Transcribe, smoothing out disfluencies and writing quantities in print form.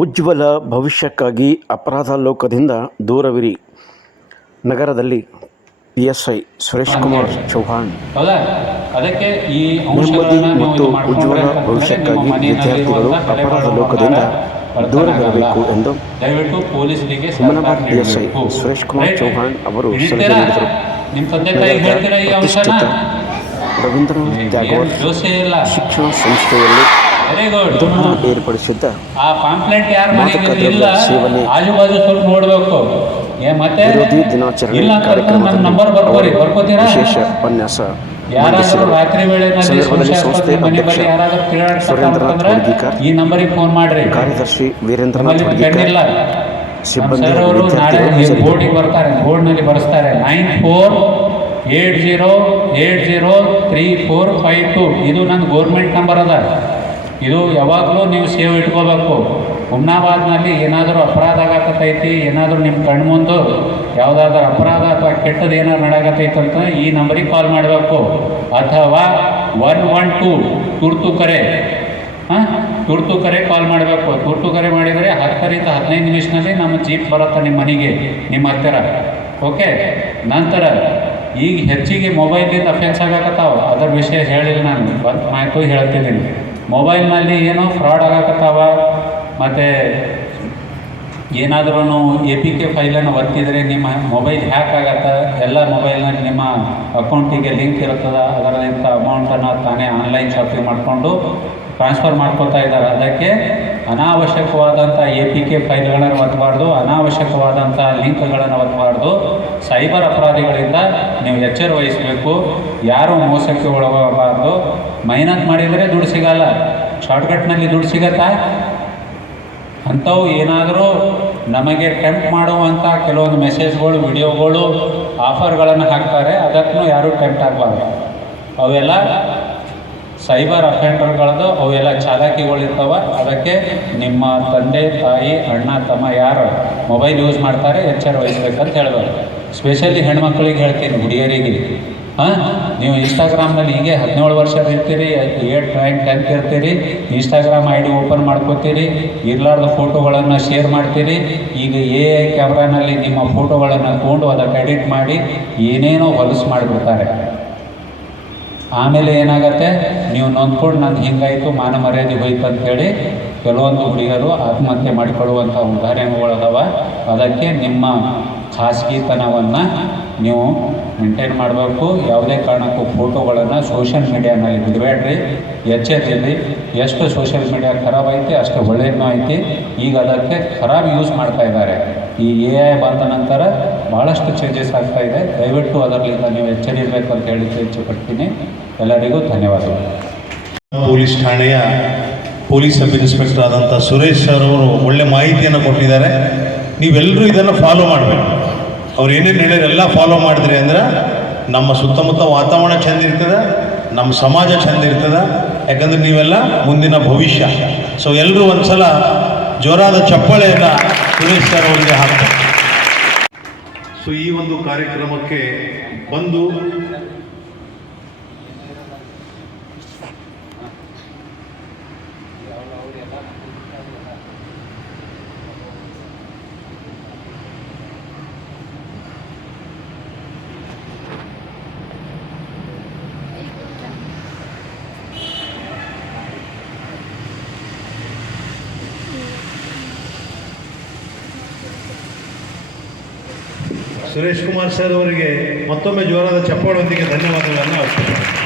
ಉಜ್ವಲ ಭವಿಷ್ಯಕ್ಕಾಗಿ ಅಪರಾಧ ಲೋಕದಿಂದ ದೂರವಿರಿ. ನಗರದಲ್ಲಿ PSI ಸುರೇಶ್ ಕುಮಾರ್ ಚೌಹಾಣ್. ನೆಮ್ಮದಿ ಮತ್ತು ಉಜ್ವಲ ಭವಿಷ್ಯಕ್ಕಾಗಿ ವಿದ್ಯಾರ್ಥಿಗಳು ಅಪರಾಧ ಲೋಕದಿಂದ ದೂರವಿರಬೇಕು ಎಂದು ಹುಮನಾಬಾದ್ PSI ಸುರೇಶ್ ಕುಮಾರ್ ಚೌಹಾಣ್ ಅವರು ಸಲಹೆ ನೀಡಿದರು. ಪ್ರತಿಷ್ಠಿತ ರವೀಂದ್ರನಾಥ್ ಟ್ಯಾಗೋರ್ ಶಿಕ್ಷಣ ಸಂಸ್ಥೆಯಲ್ಲಿ ಏರ್ಪಡಿಸಿದ್ದ ಮಾದಕ ದ್ರವ್ಯ ಸೇವನೆ ವಿರೋಧಿ ದಿನಾಚರಣೆ ಕಾರ್ಯಕ್ರಮದಲ್ಲಿ ವಿಶೇಷ ಉಪನ್ಯಾಸ ಮಂಡಿಸಿದರು. ಸಂದರ್ಭದಲ್ಲಿ ಸಂಸ್ಥೆ ಅಧ್ಯಕ್ಷ ಸುರೇಂದ್ರನಾಥ್ ಹುಡುಗಿಕರ್, ಕಾರ್ಯದರ್ಶಿ ವೀರೇಂದ್ರನಾಥ್ ಹುಡುಗಿಕರ್, ಸಿಬ್ಬಂದಿ ಬೋರ್ಡ್ನಲ್ಲಿ ಬರೆಸ್ತಾರೆ 9480803452. ಇದು ನನ್ನ ಗೋರ್ಮೆಂಟ್ ನಂಬರ್ ಅದ. ಇದು ಯಾವಾಗಲೂ ನೀವು ಸೇವ್ ಇಟ್ಕೋಬೇಕು. ಹುಮ್ನಾಬಾದ್ನಲ್ಲಿ ಏನಾದರೂ ಅಪರಾಧ ಆಗತ್ತೈತಿ, ಏನಾದರೂ ನಿಮ್ಮ ಕಣ್ಮುಂದು ಯಾವುದಾದ್ರೂ ಅಪರಾಧ ಅಥವಾ ಕೆಟ್ಟದ್ದು ಏನಾದ್ರು ನಡೆಯಕತ್ತೈತೆ ಅಂತ ಈ ನಂಬರಿಗೆ ಕಾಲ್ ಮಾಡಬೇಕು. ಅಥವಾ 112 ತುರ್ತು ಕರೆ ತುರ್ತು ಕರೆ ಕಾಲ್ ಮಾಡಬೇಕು. ತುರ್ತು ಕರೆ ಮಾಡಿದರೆ 10ರಿಂದ 15 ನಿಮಿಷದಲ್ಲಿ ನಮ್ಮ ಜೀಪ್ ಬರುತ್ತೆ ನಿಮ್ಮ ಮನೆಗೆ, ನಿಮ್ಮ ಹತ್ತಿರ. ಓಕೆ. ನಂತರ ಈಗ ಹೆಚ್ಚಿಗೆ ಮೊಬೈಲಿಂದ ಅಫೆನ್ಸ್ ಆಗಕತ್ತಾವ. ಅದರ ವಿಷಯ ಹೇಳಿಲ್ಲ, ನಾನು ಮಾಹಿತಿ ಹೇಳ್ತಿದ್ದೀನಿ. ಮೊಬೈಲ್ನಲ್ಲಿ ಏನೋ ಫ್ರಾಡ್ ಆಗಕತ್ತಾವ. ಮತ್ತು ಏನಾದ್ರೂ APK ಫೈಲನ್ನು ಒತ್ತಿದರೆ ನಿಮ್ಮ ಮೊಬೈಲ್ ಹ್ಯಾಕ್ ಆಗತ್ತೆ. ಎಲ್ಲ ಮೊಬೈಲ್ನಲ್ಲಿ ನಿಮ್ಮ ಅಕೌಂಟಿಗೆ ಲಿಂಕ್ ಇರುತ್ತದೆ. ಅದರಿಂದ ಅಮೌಂಟನ್ನು ತಾನೇ ಆನ್ಲೈನ್ ಶಾಪಿಂಗ್ ಮಾಡಿಕೊಂಡು ಟ್ರಾನ್ಸ್ಫರ್ ಮಾಡ್ಕೊತಾ ಇದ್ದಾರೆ. ಅದಕ್ಕೆ ಅನಾವಶ್ಯಕವಾದಂಥ APK ಫೈಲ್ಗಳನ್ನು ಒತ್ತಬಾರ್ದು, ಅನಾವಶ್ಯಕವಾದಂಥ ಲಿಂಕ್ಗಳನ್ನು ಒತ್ತಬಾರ್ದು. ಸೈಬರ್ ಅಪರಾಧಿಗಳಿಂದ ನೀವು ಎಚ್ಚರ ವಹಿಸಬೇಕು. ಯಾರೂ ಮೋಸಕ್ಕೆ ಒಳಗಾಗಬಾರ್ದು. ಮೆಹನತ್ ಮಾಡಿದರೆ ದುಡ್ಡು ಸಿಗಲ್ಲ, ಶಾರ್ಟ್ಕಟ್ನಲ್ಲಿ ದುಡ್ಡು ಸಿಗತ್ತಾ? ಅಂಥವು ಏನಾದರೂ ನಮಗೆ ಟೆಂಪ್ಟ್ ಮಾಡುವಂಥ ಕೆಲವೊಂದು ಮೆಸೇಜ್ಗಳು, ವಿಡಿಯೋಗಳು, ಆಫರ್ಗಳನ್ನು ಹಾಕ್ತಾರೆ. ಅದಕ್ಕೂ ಯಾರೂ ಟೆಂಪ್ಟ್ ಆಗಬಾರ್ದು. ಅವೆಲ್ಲ ಸೈಬರ್ ಅಫೆಂಡರ್ಗಳದ್ದು, ಅವೆಲ್ಲ ಚಾಲಾಕಿಗಳಿರ್ತಾವೆ. ಅದಕ್ಕೆ ನಿಮ್ಮ ತಂದೆ ತಾಯಿ ಅಣ್ಣ ತಮ್ಮ ಯಾರು ಮೊಬೈಲ್ ಯೂಸ್ ಮಾಡ್ತಾರೆ ಎಚ್ಚರ ವಹಿಸ್ಬೇಕಂತ ಹೇಳಬೇಕು. ಸ್ಪೆಷಲಿ ಹೆಣ್ಮಕ್ಳಿಗೆ ಹೇಳ್ತೀನಿ, ಹುಡುಗಿಯರಿಗೆ. ನೀವು ಇನ್ಸ್ಟಾಗ್ರಾಮ್ನಲ್ಲಿ ಹೀಗೆ 17 ವರ್ಷ ಇರ್ತೀರಿ, 8, 9, 10 ಇರ್ತೀರಿ, ಇನ್ಸ್ಟಾಗ್ರಾಮ್ ID ಓಪನ್ ಮಾಡ್ಕೋತೀರಿ, ಇರಲಾರ್ದ ಫೋಟೋಗಳನ್ನು ಶೇರ್ ಮಾಡ್ತೀರಿ. ಈಗ AI ಕ್ಯಾಮ್ರಾನಲ್ಲಿ ನಿಮ್ಮ ಫೋಟೋಗಳನ್ನು ತೊಗೊಂಡು ಅದಕ್ಕೆ ಎಡಿಟ್ ಮಾಡಿ ಏನೇನೋ ಹೊಲಸು ಮಾಡಿಬಿಡ್ತಾರೆ. ಆಮೇಲೆ ಏನಾಗತ್ತೆ, ನೀವು ನೊಂದ್ಕೊಂಡು ನಂದು ಹಿಂಗಾಯಿತು, ಮಾನ ಮರ್ಯಾದೆ ಹೋಯ್ತು ಅಂಥೇಳಿ ಕೆಲವೊಂದು ಹುಡುಗಿಯರು ಆತ್ಮಹತ್ಯೆ ಮಾಡಿಕೊಳ್ಳುವಂಥ ಉದಾಹರಣೆಗಳದಾವ. ಅದಕ್ಕೆ ನಿಮ್ಮ ಖಾಸಗಿತನವನ್ನು ನೀವು ಮೇಂಟೈನ್ ಮಾಡಬೇಕು. ಯಾವುದೇ ಕಾರಣಕ್ಕೂ ಫೋಟೋಗಳನ್ನು ಸೋಷಿಯಲ್ ಮೀಡಿಯಾನಲ್ಲಿ ಬಿಡಬೇಡ್ರಿ. ಎಚ್ಚರಿರಿ. ಎಷ್ಟು ಸೋಷಿಯಲ್ ಮೀಡಿಯಾ ಖರಾಬ್ ಐತಿ ಅಷ್ಟು ಒಳ್ಳೆಯದೂ ಐತಿ. ಈಗ ಅದಕ್ಕೆ ಖರಾಬ್ ಯೂಸ್ ಮಾಡ್ತಾ ಇದ್ದಾರೆ. ಈ AI ಬಂದ ನಂತರ ಭಾಳಷ್ಟು ಚೇಂಜಸ್ ಆಗ್ತಾಯಿದೆ. ದಯವಿಟ್ಟು ಅದರಲ್ಲಿಂದ ನೀವು ಎಚ್ಚರಿರಬೇಕು ಅಂತ ಹೇಳಿ ಇಚ್ಛೆಪಡ್ತೀನಿ. ಎಲ್ಲರಿಗೂ ಧನ್ಯವಾದಗಳು. ಪೊಲೀಸ್ ಠಾಣೆಯ ಪೊಲೀಸ್ ಸಬ್ ಇನ್ಸ್ಪೆಕ್ಟರ್ ಆದಂಥ ಸುರೇಶ್ ಅವರು ಒಳ್ಳೆ ಮಾಹಿತಿಯನ್ನು ಕೊಟ್ಟಿದ್ದಾರೆ. ನೀವೆಲ್ಲರೂ ಇದನ್ನು ಫಾಲೋ ಮಾಡಬೇಕು. ಅವ್ರು ಏನೇನು ಹೇಳಿದ್ರೆ ಎಲ್ಲ ಫಾಲೋ ಮಾಡಿದ್ರಿ ಅಂದ್ರೆ ನಮ್ಮ ಸುತ್ತಮುತ್ತ ವಾತಾವರಣ ಚೆಂದ ಇರ್ತದೆ, ನಮ್ಮ ಸಮಾಜ ಚೆಂದ ಇರ್ತದೆ. ಯಾಕಂದರೆ ನೀವೆಲ್ಲ ಮುಂದಿನ ಭವಿಷ್ಯ. ಸೊ ಎಲ್ಲರೂ ಒಂದು ಸಲ ಜೋರಾದ ಚಪ್ಪಾಳೆಯನ್ನು ಸುರೇಶ್ ಸರ್ ಅವರಿಗೆ ಹಾಕ್ತಾರೆ. ಸೊ ಈ ಒಂದು ಕಾರ್ಯಕ್ರಮಕ್ಕೆ ಬಂದು ಸುರೇಶ್ ಕುಮಾರ್ ಸರ್ ಅವರಿಗೆ ಮತ್ತೊಮ್ಮೆ ಜೋರಾದ ಚಪ್ಪಾಳೊಂದಿಗೆ ಧನ್ಯವಾದಗಳನ್ನು ಅರ್ಪಿಸುತ್ತೇನೆ.